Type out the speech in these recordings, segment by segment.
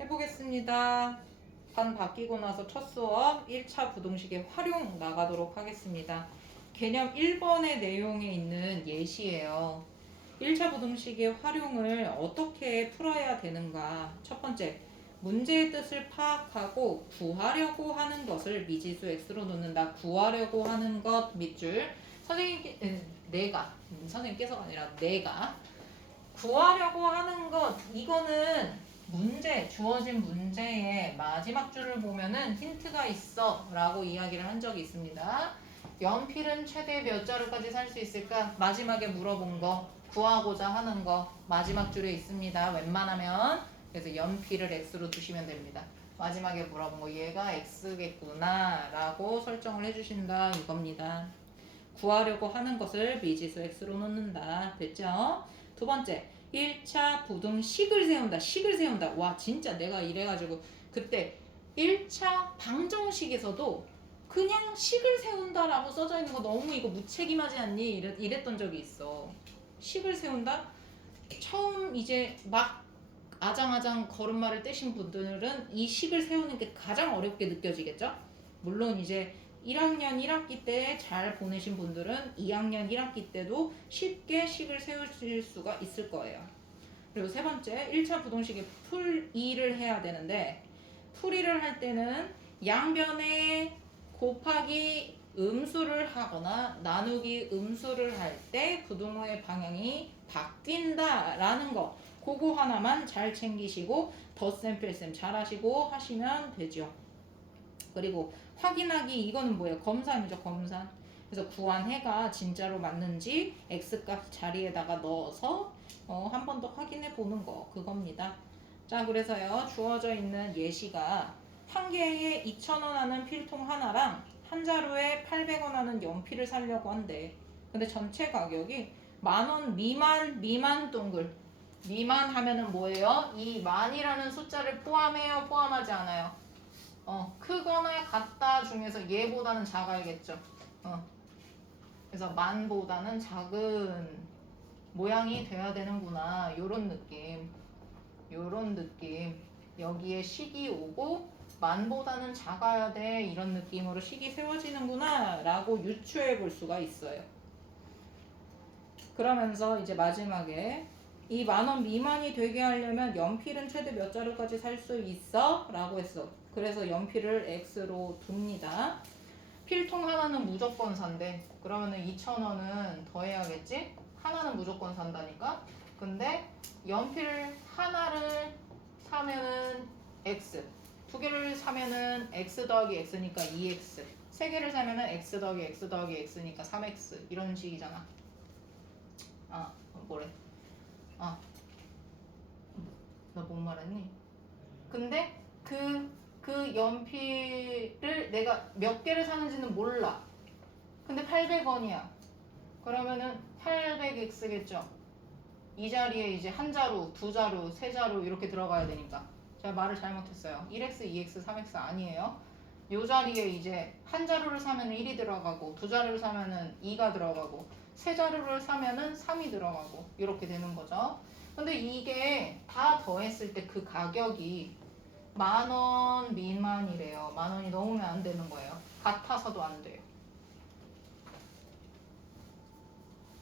해보겠습니다. 반 바뀌고 나서 첫 수업 1차 부동식의 활용 나가도록 하겠습니다. 개념 1번의 내용에 있는 예시예요. 1차 부동식의 활용을 어떻게 풀어야 되는가. 첫 번째, 문제의 뜻을 파악하고 구하려고 하는 것을 미지수 x로 놓는다. 구하려고 하는 것 밑줄. 선생님께서가 아니라 내가 구하려고 하는 것, 이거는 문제, 주어진 문제의 마지막 줄을 보면은 힌트가 있어 라고 이야기를 한 적이 있습니다. 연필은 최대 몇 자루까지 살 수 있을까? 마지막에 물어본 거, 구하고자 하는 거 마지막 줄에 있습니다. 웬만하면. 그래서 연필을 x로 두시면 됩니다. 마지막에 물어본 거 얘가 x겠구나 라고 설정을 해주신다 이겁니다. 구하려고 하는 것을 미지수 x로 놓는다. 됐죠? 두 번째, 1차 부등식을 세운다. 식을 세운다. 와, 진짜 내가 이래가지고 그때 1차 방정식에서도 그냥 식을 세운다라고 써져 있는 거 너무 이거 무책임하지 않니? 이랬던 적이 있어. 식을 세운다? 처음 이제 막 아장아장 걸음마를 떼신 분들은 이 식을 세우는 게 가장 어렵게 느껴지겠죠? 물론 이제 1학년 1학기 때 잘 보내신 분들은 2학년 1학기 때도 쉽게 식을 세우실 수가 있을 거예요. 그리고 세 번째, 1차 부동식의 풀이를 해야 되는데 풀이를 할 때는 양변에 곱하기 음수를 하거나 나누기 음수를 할 때 부등호의 방향이 바뀐다라는 거 그거 하나만 잘 챙기시고 덧셈 뺄셈 잘 하시고 하시면 되죠. 그리고 확인하기 이거는 뭐예요? 검산이죠, 검산. 그래서 구한 해가 진짜로 맞는지 x값 자리에다가 넣어서 한 번 더 확인해 보는 거 그겁니다. 자, 그래서요 주어져 있는 예시가 한 개에 2,000원 하는 필통 하나랑 한 자루에 800원 하는 연필을 사려고 한대. 근데 전체 가격이 10,000원 미만 동글. 미만 하면은 뭐예요? 이 만이라는 숫자를 포함해요? 포함하지 않아요? 크거나 같다 중에서 얘보다는 작아야겠죠. 그래서 만보다는 작은 모양이 돼야 되는구나. 요런 느낌. 여기에 식이 오고 만보다는 작아야 돼. 이런 느낌으로 식이 세워지는구나. 라고 유추해 볼 수가 있어요. 그러면서 이제 마지막에 이 10,000원 미만이 되게 하려면 연필은 최대 몇 자루까지 살 수 있어? 라고 했어. 그래서 연필을 x로 둡니다. 필통 하나는 무조건 산대. 그러면은 2,000원은 더해야겠지? 하나는 무조건 산다니까? 근데 연필 하나를 사면은 x, 두 개를 사면은 x 더하기 x니까 2x, 세 개를 사면은 x 더하기 x 더하기 x니까 3x 이런 식이잖아. 뭐래? 너 뭔 말했니? 근데 그 연필을 내가 몇 개를 사는지는 몰라. 근데 800원이야. 그러면은 800x겠죠? 이 자리에 이제 한 자루, 두 자루, 세 자루 이렇게 들어가야 되니까. 제가 말을 잘못했어요. 1x, 2x, 3x 아니에요. 요 자리에 이제 한 자루를 사면은 1이 들어가고, 두 자루를 사면은 2가 들어가고, 세 자루를 사면은 3이 들어가고, 이렇게 되는 거죠. 근데 이게 다 더했을 때 그 가격이 10,000원 미만이래요. 10,000원이 넘으면 안 되는 거예요. 같아서도 안 돼요.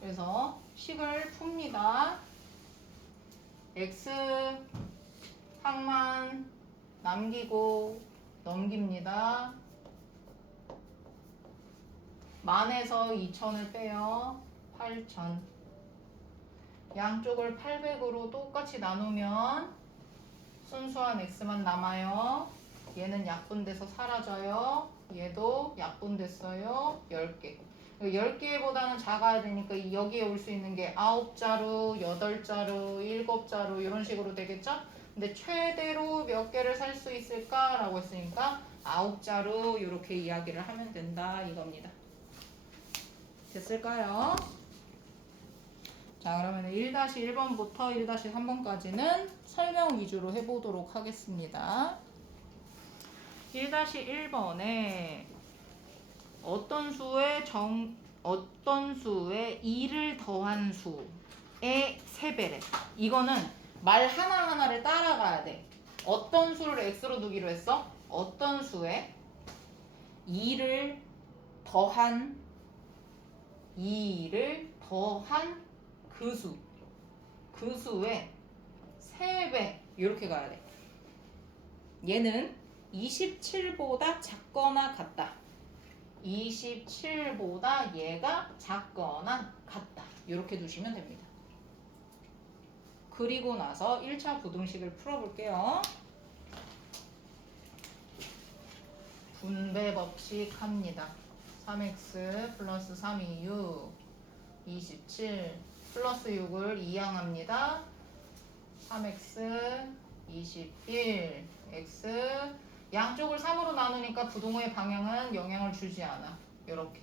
그래서 식을 풉니다. x 항만 남기고 넘깁니다. 만에서 2,000을 빼요. 8,000. 양쪽을 800으로 똑같이 나누면 순수한 x만 남아요. 얘는 약분돼서 사라져요. 얘도 약분됐어요. 10개. 10개보다는 작아야 되니까 여기에 올 수 있는 게 9자루, 8자루, 7자루 이런 식으로 되겠죠? 근데 최대로 몇 개를 살 수 있을까? 라고 했으니까 9자루 이렇게 이야기를 하면 된다 이겁니다. 됐을까요? 자, 그러면 1-1번부터 1-3번까지는 설명 위주로 해보도록 하겠습니다. 1-1번에 어떤 수에 2를 더한 수의 세배래. 이거는 말 하나하나를 따라가야 돼. 어떤 수를 x로 두기로 했어? 어떤 수에 2를 더한 그 수. 그 수의 3배 이렇게 가야 돼. 얘는 27보다 작거나 같다. 27보다 얘가 작거나 같다. 이렇게 두시면 됩니다. 그리고 나서 1차 부등식을 풀어볼게요. 분배 법칙 합니다. 3x 플러스 3이 6, 27 플러스 6을 이항합니다. 3x 21 x 양쪽을 3으로 나누니까 부동호의 방향은 영향을 주지 않아. 이렇게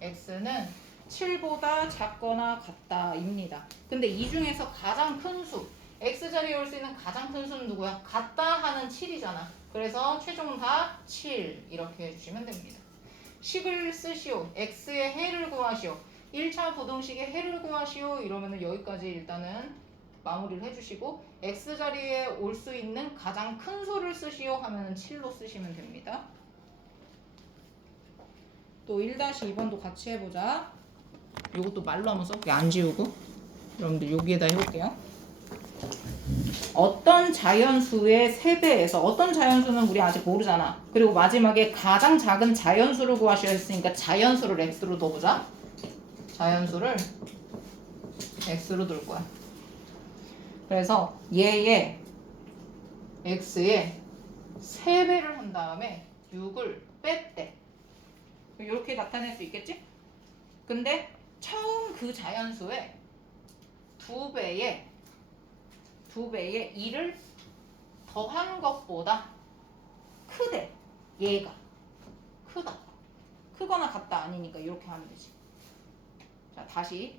x는 7보다 작거나 같다입니다. 근데 이 중에서 가장 큰 수, x자리에 올 수 있는 가장 큰 수는 누구야? 같다 하는 7이잖아. 그래서 최종은 다 7 이렇게 해주시면 됩니다. 식을 쓰시오. x의 해를 구하시오. 1차 부등식의 해를 구하시오. 이러면은 여기까지 일단은 마무리를 해주시고 x자리에 올 수 있는 가장 큰 수를 쓰시오 하면 7로 쓰시면 됩니다. 또 1-2번도 같이 해보자. 이것도 말로 한번 써볼게요. 안 지우고 여러분들 여기에다 해볼게요. 어떤 자연수의 3배에서 어떤 자연수는 우리 아직 모르잖아. 그리고 마지막에 가장 작은 자연수를 구하셔야 했으니까 자연수를 x로 넣어보자. 자연수를 x로 둘 거야. 그래서 얘의 x의 3배를 한 다음에 6을 뺐대. 이렇게 나타낼 수 있겠지? 근데 처음 그 자연수의 2배에 2를 더한 것보다 크대. 얘가 크다. 크거나 같다 아니니까 이렇게 하면 되지. 자, 다시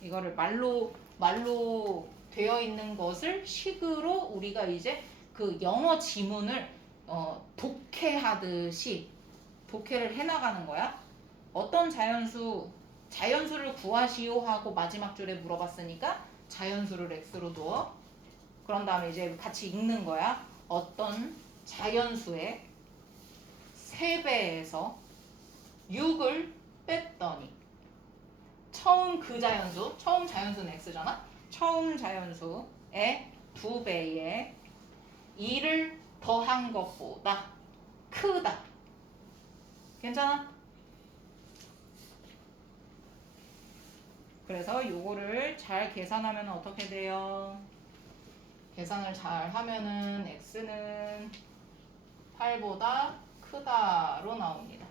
이거를 말로 되어 있는 것을 식으로 우리가 이제 그 영어 지문을 독해하듯이 독해를 해나가는 거야. 어떤 자연수를 구하시오 하고 마지막 줄에 물어봤으니까 자연수를 x로 두어. 그런 다음에 이제 같이 읽는 거야. 어떤 자연수의 3배에서 6을 뺐더니 처음 자연수는 x잖아. 처음 자연수의 2배에 2를 더한 것보다 크다. 괜찮아? 그래서 요거를 잘 계산하면 어떻게 돼요? 계산을 잘 하면은 x는 8보다 크다로 나옵니다.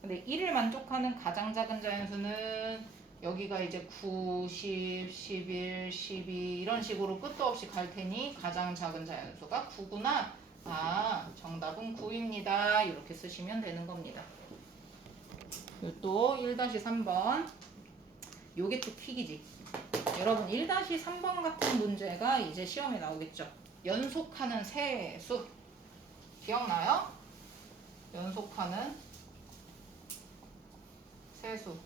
근데 1을 만족하는 가장 작은 자연수는 여기가 이제 9, 10, 11, 12 이런 식으로 끝도 없이 갈 테니 가장 작은 자연수가 9구나. 아, 정답은 9입니다. 이렇게 쓰시면 되는 겁니다. 또 1-3번. 요게 또 킥이지. 여러분 1-3번 같은 문제가 이제 시험에 나오겠죠. 연속하는 세수 기억나요? 연속하는 세수.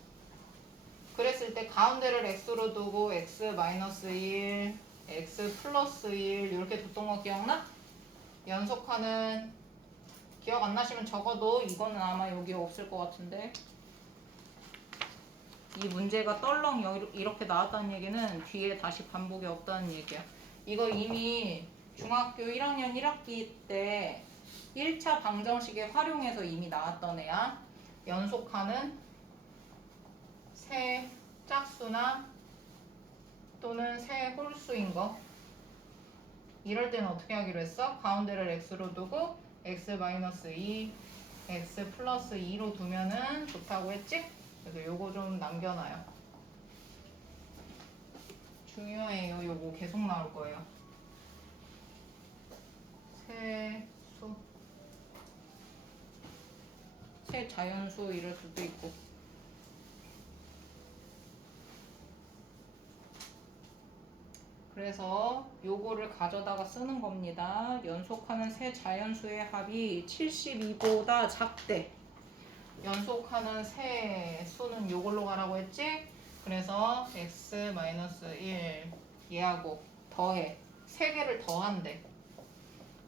그랬을 때 가운데를 x로 두고 x-1, x 플러스 1 이렇게 뒀던 거 기억나? 연속하는 기억 안 나시면 적어도 이거는 아마 여기 없을 것 같은데 이 문제가 떨렁 이렇게 나왔다는 얘기는 뒤에 다시 반복이 없다는 얘기야. 이거 이미 중학교 1학년 1학기 때 1차 방정식에 활용해서 이미 나왔던 애야. 연속하는 세 짝수나 또는 세 홀수인 거. 이럴 때는 어떻게 하기로 했어? 가운데를 x로 두고 x-2, x 플러스 2로 두면은 좋다고 했지? 그래서 요거 좀 남겨놔요. 중요해요. 요거 계속 나올 거예요. 세수, 세 자연수 이럴 수도 있고. 그래서 요거를 가져다가 쓰는 겁니다. 연속하는 세 자연수의 합이 72보다 작대. 연속하는 세 수는 요걸로 가라고 했지? 그래서 x-1 얘하고 더해. 3개를 더한대.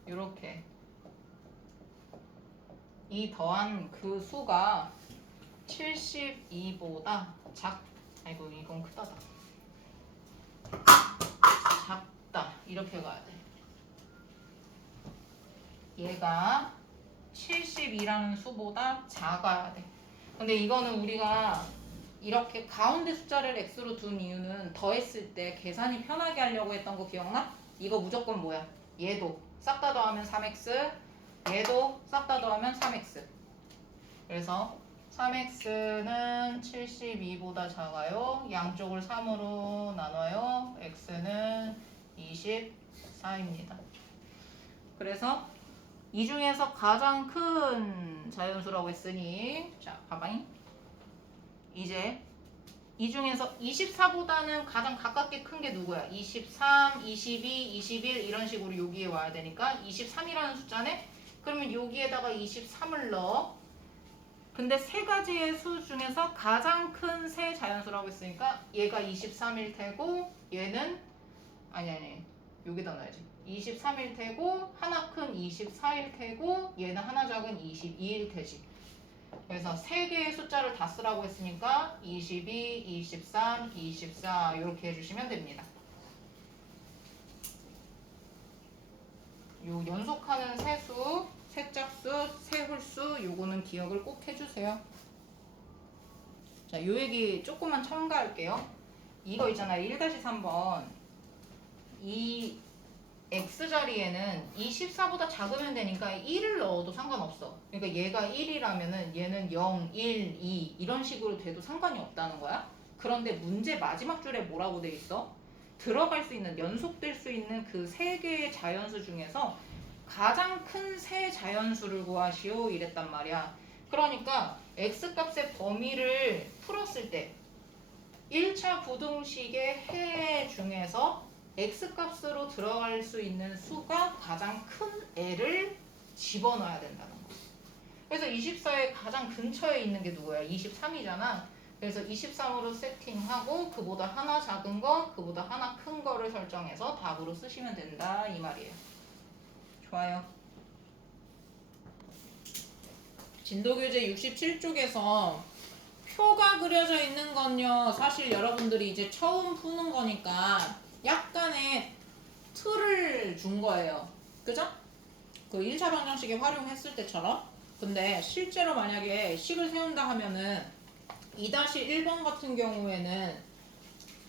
이렇게 이 더한 그 수가 72보다 아이고 이건 크다다. 작다. 이렇게 가야 돼. 얘가 72라는 수보다 작아야 돼. 근데 이거는 우리가 이렇게 가운데 숫자를 x로 둔 이유는 더했을 때 계산이 편하게 하려고 했던 거 기억나? 이거 무조건 뭐야? 얘도 싹 다 더하면 3x, 얘도 싹 다 더하면 3x. 그래서 3x는 72보다 작아요. 양쪽을 3으로 나눠요. x는 24입니다. 그래서 이 중에서 가장 큰 자연수라고 했으니 자 봐봐잉. 이제 이 중에서 24보다는 가장 가깝게 큰 게 누구야? 23, 22, 21 이런 식으로 여기에 와야 되니까 23이라는 숫자네? 그러면 여기에다가 23을 넣어. 근데 세 가지의 수 중에서 가장 큰 세 자연수라고 했으니까 얘가 23일 테고 얘는 아니 여기다 넣어야지. 23일 테고 하나 큰 24일 테고 얘는 하나 작은 22일 테지. 그래서 세 개의 숫자를 다 쓰라고 했으니까 22, 23, 24 이렇게 해주시면 됩니다. 요 연속하는 세수, 세짝수, 세홀수 요거는 기억을 꼭 해주세요. 자, 요 얘기 조금만 첨가할게요. 이거 있잖아 1-3번 이 x자리에는 24보다 작으면 되니까 1을 넣어도 상관없어. 그러니까 얘가 1이라면은 얘는 0, 1, 2 이런 식으로 돼도 상관이 없다는 거야. 그런데 문제 마지막 줄에 뭐라고 돼 있어? 들어갈 수 있는, 연속될 수 있는 그 세 개의 자연수 중에서 가장 큰 세 자연수를 구하시오 이랬단 말이야. 그러니까 x값의 범위를 풀었을 때 1차 부등식의 해 중에서 x값으로 들어갈 수 있는 수가 가장 큰 애를 집어넣어야 된다는 거. 그래서 24의 가장 근처에 있는 게 누구야? 23이잖아. 그래서 23으로 세팅하고 그보다 하나 작은 거, 그보다 하나 큰 거를 설정해서 답으로 쓰시면 된다 이 말이에요. 좋아요. 진도교재 67쪽에서 표가 그려져 있는 건요 사실 여러분들이 이제 처음 푸는 거니까 약간의 틀을 준 거예요. 그죠? 그 1차 방정식에 활용했을 때처럼. 근데 실제로 만약에 식을 세운다 하면은 2-1번 같은 경우에는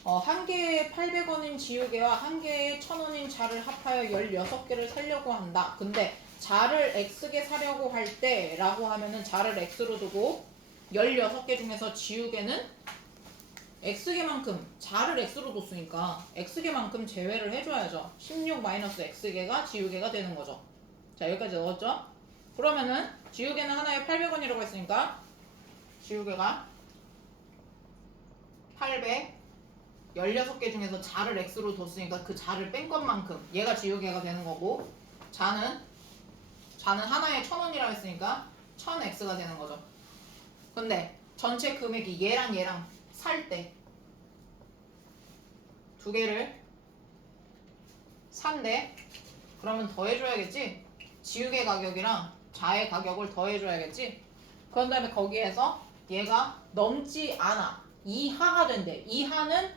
한 개에 800원인 지우개와 한 개에 1000원인 자를 합하여 16개를 사려고 한다. 근데 자를 x개 사려고 할 때 라고 하면은 자를 x로 두고 16개 중에서 지우개는 x개만큼 자를 x로 뒀으니까 x개만큼 제외를 해줘야죠. 16-x개가 지우개가 되는 거죠. 자 여기까지 넣었죠? 그러면은 지우개는 하나에 800원이라고 했으니까 지우개가 800 16개 중에서 자를 x로 뒀으니까 그 자를 뺀 것만큼 얘가 지우개가 되는 거고 자는 하나에 1000원이라고 했으니까 1000x가 되는 거죠. 근데 전체 금액이 얘랑 살 때 두 개를 산대. 그러면 더해줘야겠지? 지우개 가격이랑 자의 가격을 더해줘야겠지? 그런 다음에 거기에서 얘가 넘지 않아. 이하가 된대. 이하는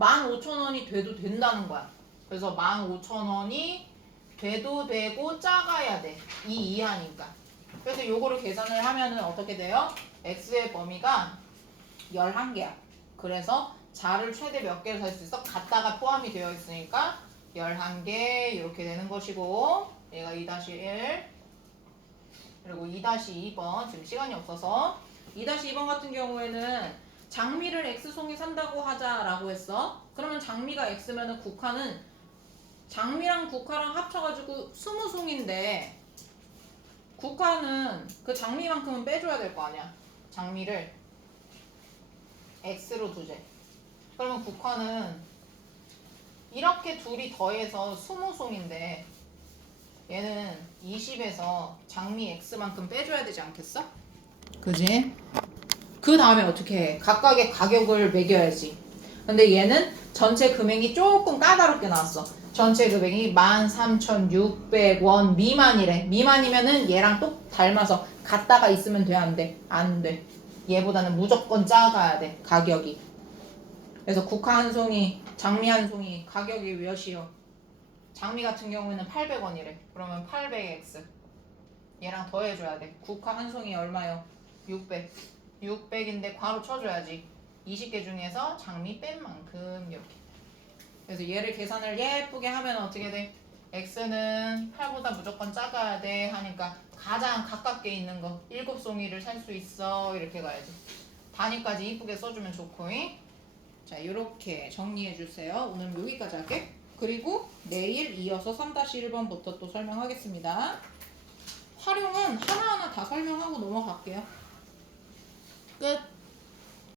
15,000원이 돼도 된다는 거야. 그래서 15,000원이 돼도 되고 작아야 돼. 이 이하니까. 그래서 요거를 계산을 하면은 어떻게 돼요? x의 범위가 11개야. 그래서 자를 최대 몇 개를 살 수 있어? 갖다가 포함이 되어 있으니까 11개 이렇게 되는 것이고 얘가 2-1 그리고 2-2번 지금 시간이 없어서 2-2번 같은 경우에는 장미를 x송이 산다고 하자라고 했어. 그러면 장미가 x면은 국화는 장미랑 국화랑 합쳐가지고 20송인데 국화는 그 장미만큼은 빼줘야 될 거 아니야. 장미를 x로 두재. 그러면 국화는 이렇게 둘이 더해서 20송인데 얘는 20에서 장미 x만큼 빼줘야 되지 않겠어? 그지? 그 다음에 어떻게 해? 각각의 가격을 매겨야지. 근데 얘는 전체 금액이 조금 까다롭게 나왔어. 전체 금액이 13,600원 미만이래. 미만이면은 얘랑 똑 닮아서 같다가 있으면 돼, 안 돼? 안 돼. 얘보다는 무조건 작아야 돼, 가격이. 그래서 국화 한 송이, 장미 한 송이 가격이 몇이요? 장미 같은 경우에는 800원이래. 그러면 800x. 얘랑 더해줘야 돼. 국화 한 송이 얼마요? 600. 600인데 괄호 쳐줘야지. 20개 중에서 장미 뺀 만큼 이렇게. 그래서 얘를 계산을 예쁘게 하면 어떻게 돼? x는 8보다 무조건 작아야 돼 하니까 가장 가깝게 있는 거 7송이를 살 수 있어. 이렇게 가야지. 단위까지 이쁘게 써주면 좋고잉. 자, 이렇게 정리해 주세요. 오늘 여기까지 할게. 그리고 내일 이어서 3-1번부터 또 설명하겠습니다. 활용은 하나하나 다 설명하고 넘어갈게요. 끝.